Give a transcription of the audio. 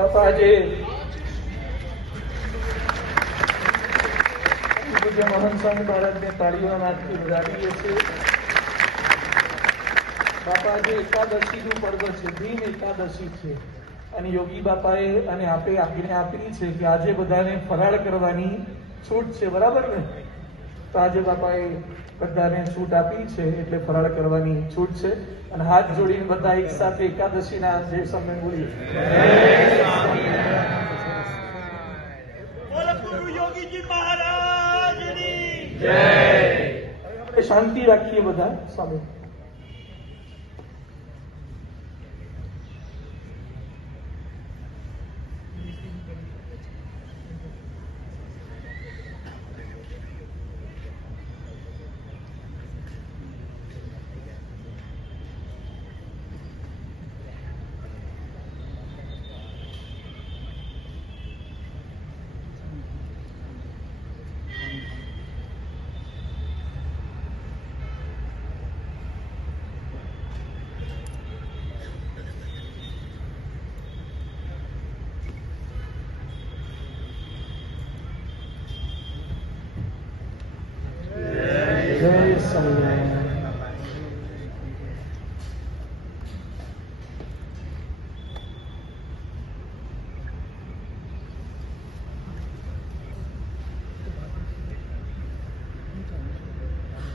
બાપા આજે પૂજ્ય મહંત સ્વામી મહારાજને તાળીઓના નાદથી વધાવીએ છીએ. બાપા આજે એકાદશીનું પર્વ છે, ભીમ એકાદશી છે અને યોગી બાપાએ અને આપે આપીને આપેલી છે કે આજે બધાને ફરાળ કરવાની છૂટ છે, બરાબર ને? તો આજે બાપાએ બધાને છૂટ આપી છે એટલે ફરાળ કરવાની છૂટ છે. અને હાથ જોડીને બધા એક સાથે એકાદશીના જે સમય બોલીએ આપણે શાંતિ રાખીએ બધા સમય. જય સ્વામિનારાયણ.